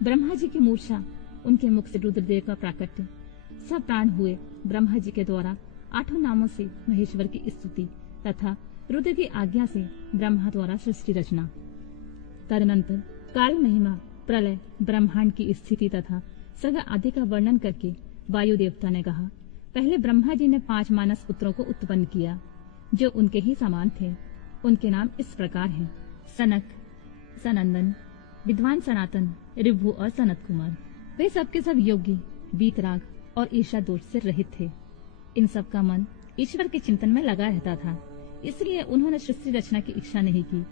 ब्रह्मा जी की मूर्छा, उनके मुख से रुद्रदेव का प्राकट्य, सब प्राण हुए ब्रह्मा जी के द्वारा 8 नामों से महेश्वर की स्तुति तथा रुद्र की आज्ञा से ब्रह्मा द्वारा सृष्टि रचना। तदनंतर काल महिमा, प्रलय, ब्रह्मांड की स्थिति तथा सग आदि का वर्णन करके वायु देवता ने कहा, पहले ब्रह्मा जी ने 5 मानस पुत्रों को उत्पन्न किया जो उनके ही समान थे। उनके नाम इस प्रकार हैं: सनक, सनंदन, विद्वान सनातन, ऋभु और सनत कुमार। वे सबके सब योगी, वीतराग और ईर्ष्या दोष से रहित थे। इन सब का मन ईश्वर के चिंतन में लगा रहता था, इसलिए उन्होंने सृष्टि रचना की इच्छा नहीं की।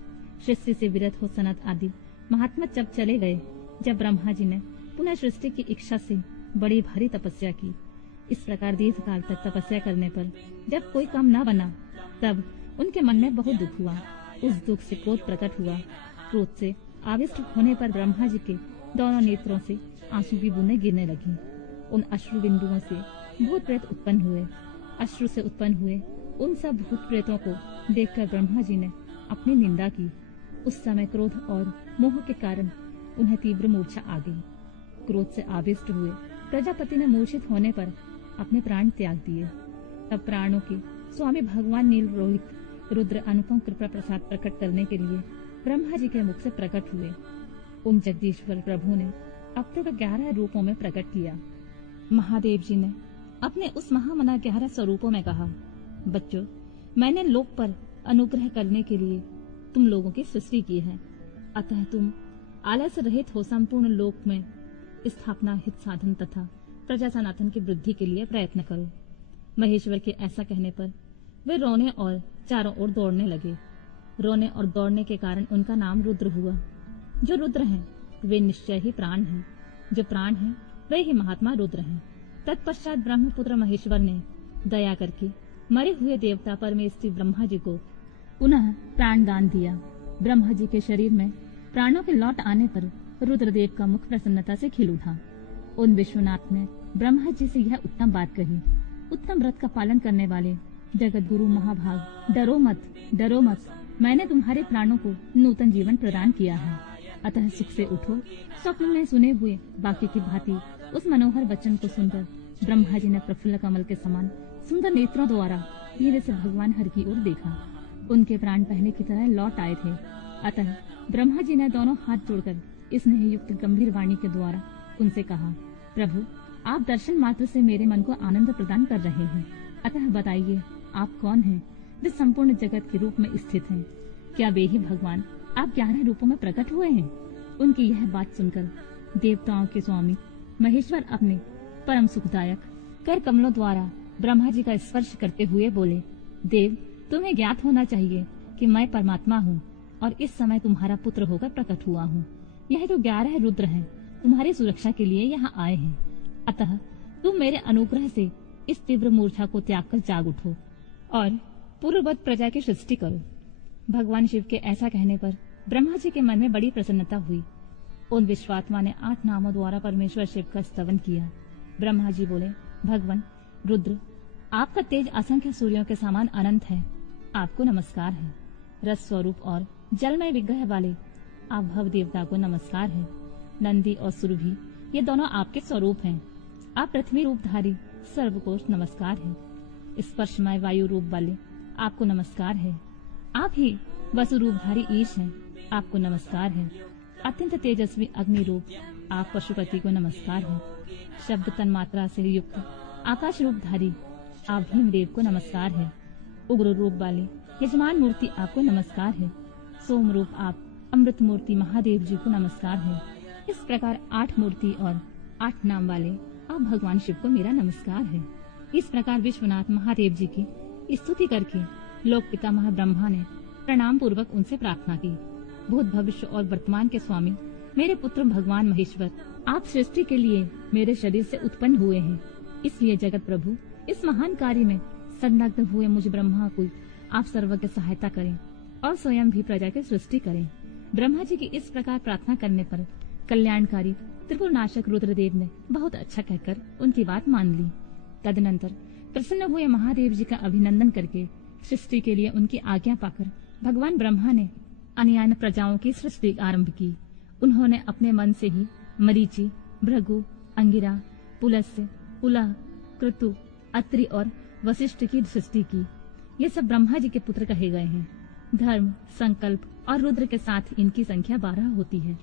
सृष्टि से विरत हो सनत आदि महात्मा जब चले गए, जब ब्रह्मा जी ने पुनः सृष्टि की इच्छा से बड़ी भारी तपस्या की। इस प्रकार दीर्घ काल तक तपस्या करने पर जब कोई काम न बना, तब उनके मन में बहुत दुख हुआ। उस दुख से क्रोध प्रकट हुआ। क्रोध से आविष्ट होने पर ब्रह्मा जी के दोनों नेत्रों से आंसू की बूंदें गिरने लगी। उन अश्रु बिंदुओं से भूत प्रेत उत्पन्न हुए। अश्रु से उत्पन्न हुए उन सब भूत प्रेतों को देखकर ब्रह्मा जी ने अपनी निंदा की। उस समय क्रोध और मोह के कारण उन्हें तीव्र मूर्छा आ गई। क्रोध से आविष्ट हुए प्रजापति ने मूर्छित होने पर अपने प्राण त्याग दिए। तब प्राणों के स्वामी भगवान नील रोहित रुद्र अनुपम कृपा प्रसाद प्रकट करने के लिए ब्रह्मा जी के मुख से प्रकट हुए। उन जगदीश्वर प्रभु ने अब तक 11 रूपों में प्रकट किया। महादेव जी ने अपने उस महामना 11 स्वरूपों में कहा, बच्चों, मैंने लोक पर अनुग्रह करने के लिए तुम लोगों की सृष्टि की है, अतः तुम आलस रहित हो संपूर्ण लोक में स्थापना हित साधन तथा प्रजा सनातन की वृद्धि के लिए प्रयत्न करो। महेश्वर के ऐसा कहने पर वे रोने और चारों ओर दौड़ने लगे। रोने और दौड़ने के कारण उनका नाम रुद्र हुआ। जो रुद्र हैं वे निश्चय ही प्राण हैं, जो प्राण हैं वे ही महात्मा रुद्र हैं। तत्पश्चात ब्रह्मपुत्र महेश्वर ने दया करके मरे हुए देवता परमेष्ठी ब्रह्मा जी को पुनः प्राण दान दिया। ब्रह्मा जी के शरीर में प्राणों के लौट आने पर रुद्रदेव का मुख प्रसन्नता से खिल उठा। उन विश्वनाथ ने ब्रह्मा जी से यह उत्तम बात कही, उत्तम व्रत का पालन करने वाले जगत गुरु महाभाग, डरो मत, डरो मत। मैंने तुम्हारे प्राणों को नूतन जीवन प्रदान किया है, अतः सुख से उठो। स्वप्न में सुने हुए बाकी की भांति उस मनोहर वचन को सुनकर ब्रह्मा जी ने प्रफुल्ल कमल के समान सुंदर नेत्रों द्वारा धीरे से भगवान हर की ओर देखा। उनके प्राण पहले की तरह लौट आए थे। अतः ब्रह्मा जी ने दोनों हाथ जोड़कर स्नेह युक्त गंभीर वाणी के द्वारा उनसे कहा, प्रभु, आप दर्शन मात्र से मेरे मन को आनंद प्रदान कर रहे हैं, अतः बताइए आप कौन हैं जो संपूर्ण जगत के रूप में स्थित हैं? क्या वे ही भगवान आप 11 रूपों में प्रकट हुए हैं? उनकी यह बात सुनकर देवताओं के स्वामी महेश्वर अपने परम सुखदायक कर कमलों द्वारा ब्रह्मा जी का स्पर्श करते हुए बोले, देव, तुम्हें ज्ञात होना चाहिए कि मैं परमात्मा हूँ और इस समय तुम्हारा पुत्र होकर प्रकट हुआ हूँ। यह जो 11 रुद्र हैं तुम्हारी सुरक्षा के लिए यहाँ आए हैं, अतः तुम मेरे अनुग्रह से इस तीव्र मूर्छा को त्याग कर जाग उठो और पूर्ववत प्रजा की सृष्टि करो। भगवान शिव के ऐसा कहने पर ब्रह्मा जी के मन में बड़ी प्रसन्नता हुई। उन विश्वात्मा ने 8 नामों द्वारा परमेश्वर शिव का स्तवन किया। ब्रह्मा जी बोले, भगवान रुद्र, आपका तेज असंख्य सूर्यों के समान अनंत है, आपको नमस्कार है। रस स्वरूप और जलमय विग्रह वाले आप भव देवता को नमस्कार है। नंदी और सुरभि ये दोनों आपके स्वरूप हैं। आप पृथ्वी रूपधारी सर्व को नमस्कार है। स्पर्शमय वायु रूप वाले आपको नमस्कार है। आप ही वसु रूपधारी ईश हैं, आपको नमस्कार है। अत्यंत तेजस्वी अग्नि रूप आप पशुपति को नमस्कार है। शब्द तन मात्रा से युक्त आकाश रूपधारी आप भीमदेव को नमस्कार है। उग्र रूप वाले यजमान मूर्ति आपको नमस्कार है। सोम रूप आप अमृत मूर्ति महादेव जी को नमस्कार है। इस प्रकार 8 मूर्ति और 8 नाम वाले आप भगवान शिव को मेरा नमस्कार है। इस प्रकार विश्वनाथ महादेव जी की स्तुति करके लोक पितामह ब्रह्मा ने प्रणाम पूर्वक उनसे प्रार्थना की, भूत भविष्य और वर्तमान के स्वामी मेरे पुत्र भगवान महेश्वर, आप सृष्टि के लिए मेरे शरीर से उत्पन्न हुए हैं, इसलिए जगत प्रभु इस महान कार्य में संलग्न हुए मुझ ब्रह्मा को आप सर्वज्ञ सहायता करें और स्वयं भी प्रजा की सृष्टि करें। ब्रह्मा जी की इस प्रकार प्रार्थना करने पर कल्याणकारी त्रिपुरनाशक रुद्रदेव ने बहुत अच्छा कहकर उनकी बात मान ली। तदनंतर प्रसन्न हुए महादेव जी का अभिनंदन करके सृष्टि के लिए उनकी आज्ञा पाकर भगवान ब्रह्मा ने अन्यान प्रजाओं की सृष्टि आरंभ की। उन्होंने अपने मन से ही मरीचि, भृगु, अंगिरा, पुलस्त्य, पुलह, क्रतु, अत्रि और वशिष्ठ की सृष्टि की। ये सब ब्रह्मा जी के पुत्र कहे गए हैं। धर्म, संकल्प और रुद्र के साथ इनकी संख्या 12 होती है।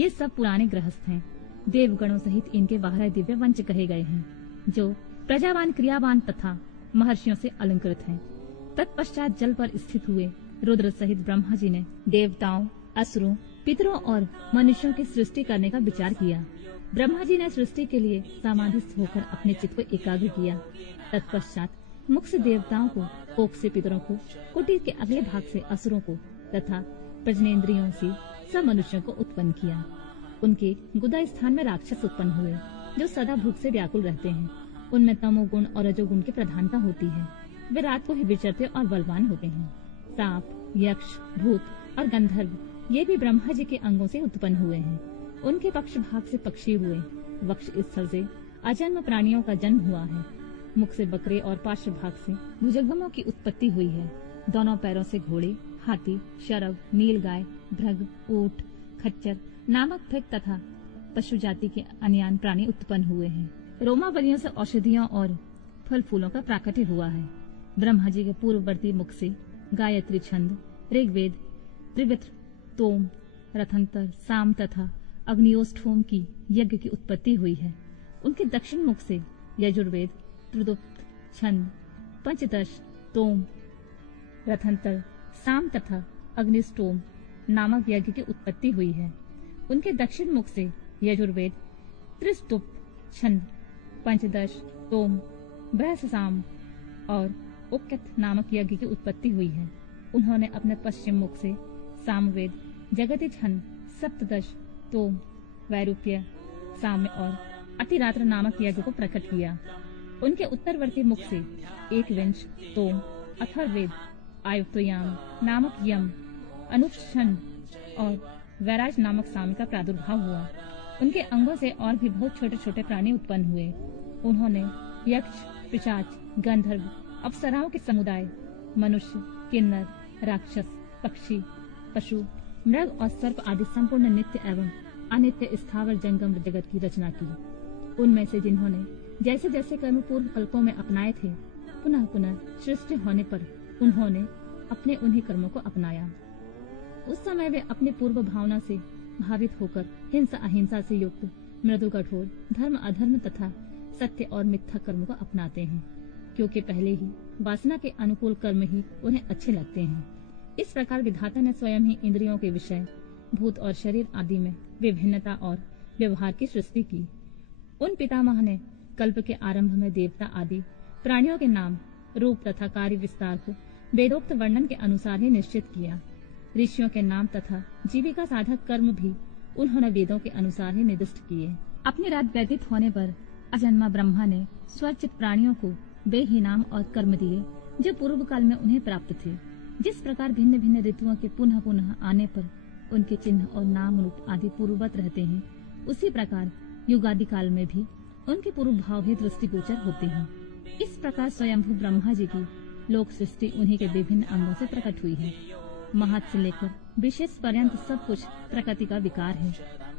ये सब पुराने गृहस्थ हैं। देवगणों सहित इनके 12 दिव्य वंश कहे गए हैं, जो प्रजावान, क्रियावान तथा महर्षियों से अलंकृत हैं। तत्पश्चात जल पर स्थित हुए रुद्र सहित ब्रह्मा जी ने देवताओं, असुरों, पितरों और मनुष्यों की सृष्टि करने का विचार किया। ब्रह्मा जी ने सृष्टि के लिए समाधिस्थ होकर अपने चित्त को एकाग्र किया। तत्पश्चात मुख से देवताओं को, कोख से पितरों को, कुटीर के अगले भाग से असुरों को तथा प्रजनेन्द्रियों से सब मनुष्यों को उत्पन्न किया। उनके गुदा स्थान में राक्षस उत्पन्न हुए, जो सदा भूख से व्याकुल रहते हैं। उनमें तमोगुण और रजोगुण की प्रधानता होती है। वे रात को ही विचरते और बलवान होते हैं। सांप, यक्ष, भूत और गंधर्व ये भी ब्रह्मा जी के अंगों से उत्पन्न हुए हैं। उनके पक्ष भाग से पक्षी हुए। वक्ष स्थल से अजन्म प्राणियों का जन्म हुआ है। मुख से बकरे और पार्श्व भाग से भुजंगमों की उत्पत्ति हुई है। दोनों पैरों से घोड़े, हाथी, शरभ, नीलगाय, भृग, ऊंट, खच्चर नामक भृग तथा पशु जाति के अन्यान प्राणी उत्पन्न हुए हैं। रोमावलियों से औषधियों और फल फूलों का प्राकट्य हुआ है। ब्रह्मा जी के पूर्ववर्ती मुख से गायत्री छंद, ऋग्वेद, त्रिवित्र, तोम, रथंतर, साम तथा अग्नियोष्ठोम की यज्ञ की उत्पत्ति हुई है। उनके दक्षिण मुख से यजुर्वेद, त्रिदुप्त, छंद, पंचदश, तोम, रथंतर, साम तथा अग्निष्टोम नामक यज्ञ की उत्पत्ति हुई है। उनके दक्षिण मुख से यजुर्वेद, त्रिस्तुप, छंद, पंचदश, तोम, बृहस्साम और उक्कत नामक यज्ञ की उत्पत्ति हुई है। उन्होंने अपने पश्चिम मुख से सामवेद, जगति छंद, सप्तदश, तोम, वैरूप्य, साम्य और अतिरात्र नामक यज्ञ को प्रकट किया। उनके उत्तरवर्ती मुख से एकविंश, तोम, अथर्ववेद, आयुक्तयाम नामक यम, अनुच्छंद और वैराज नामक साम का प्रादुर्भाव हुआ। उनके अंगों से और भी बहुत छोटे छोटे प्राणी उत्पन्न हुए। उन्होंने यक्ष, पिशाच, गंधर्व, अप्सराओं के समुदाय, मनुष्य, किन्नर, राक्षस, पक्षी, पशु, मृग और सर्प आदि संपूर्ण नित्य एवं अनित्य स्थावर जंगम जगत की रचना की। उनमें से जिन्होंने जैसे जैसे कर्म पूर्व कल्पों में अपनाए थे, पुनः पुनः सृष्टि होने पर उन्होंने अपने उन्हीं कर्मों को अपनाया। उस समय वे अपने पूर्व भावना से भावित होकर हिंसा अहिंसा से युक्त मृदु कठोर, धर्म अधर्म तथा सत्य और मिथ्या कर्म को अपनाते हैं, क्योंकि पहले ही वासना के अनुकूल कर्म ही उन्हें अच्छे लगते हैं। इस प्रकार विधाता ने स्वयं ही इंद्रियों के विषय, भूत और शरीर आदि में विभिन्नता और व्यवहार की सृष्टि की। उन पितामह ने कल्प के आरंभ में देवता आदि प्राणियों के नाम, रूप तथा कार्य विस्तार को वेदोक्त वर्णन के अनुसार ही निश्चित किया। ऋषियों के नाम तथा जीविका साधक कर्म भी उन्होंने वेदों के अनुसार ही निर्दिष्ट किए। अपनी रात व्यतीत होने पर अजन्मा ब्रह्मा ने स्वरचित प्राणियों को वे ही नाम और कर्म दिए जो पूर्व काल में उन्हें प्राप्त थे। जिस प्रकार भिन्न भिन्न ऋतुओं के पुनः पुनः आने पर उनके चिन्ह और नाम रूप आदि पूर्ववत रहते हैं, उसी प्रकार युगादि काल में भी उनके पूर्व भाव ही दृष्टिगोचर होते हैं। इस प्रकार स्वयंभू ब्रह्मा जी की लोक सृष्टि उन्हीं के विभिन्न अंगों से प्रकट हुई है। महत से लेकर विशेष पर्यंत सब कुछ प्रकृति का विकार है।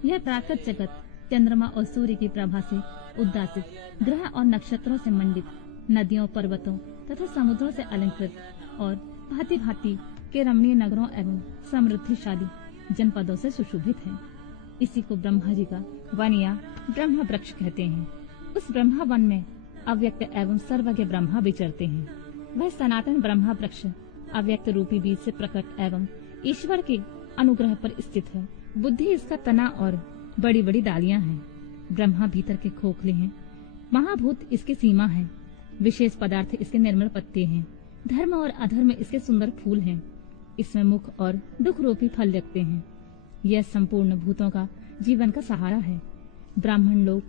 यह प्राकृत जगत चंद्रमा और सूर्य की प्रभा से उद्दासित, ग्रह और नक्षत्रों से मंडित, नदियों, पर्वतों तथा समुद्रों से अलंकृत और भांति भांति के रमणीय नगरों एवं समृद्धिशाली जनपदों से सुशोभित है। इसी को ब्रह्मा जी का वन या ब्रह्म वृक्ष कहते हैं। उस ब्रह्मा वन में अव्यक्त एवं सर्वज्ञ ब्रह्मा विचरते हैं। वह सनातन ब्रह्मा वृक्ष अव्यक्त रूपी बीज से प्रकट एवं ईश्वर के अनुग्रह पर स्थित है। बुद्धि इसका तना और बड़ी बड़ी डालियां हैं। ब्रह्मा भीतर के खोखले हैं। महाभूत इसकी सीमा है। विशेष पदार्थ इसके निर्मल पत्ते हैं। धर्म और अधर्म इसके सुंदर फूल हैं। इसमें मुख और दुख रूपी फल लगते हैं। यह संपूर्ण भूतों का जीवन का सहारा है। ब्राह्मण लोग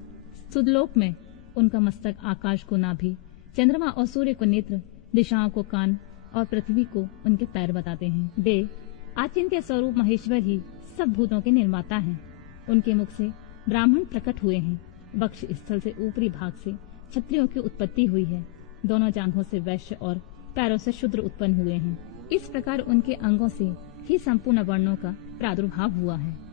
सुदलोक में उनका मस्तक, आकाश को नाभि, चंद्रमा और सूर्य को नेत्र, दिशाओं को कान और पृथ्वी को उनके पैर बताते हैं। वे आचिन्त्य स्वरूप महेश्वर ही सब भूतों के निर्माता हैं। उनके मुख से ब्राह्मण प्रकट हुए हैं। वक्ष स्थल से ऊपरी भाग से क्षत्रियों की उत्पत्ति हुई है। दोनों जांघों से वैश्य और पैरों से शूद्र उत्पन्न हुए हैं। इस प्रकार उनके अंगों से ही संपूर्ण वर्णों का प्रादुर्भाव हुआ है।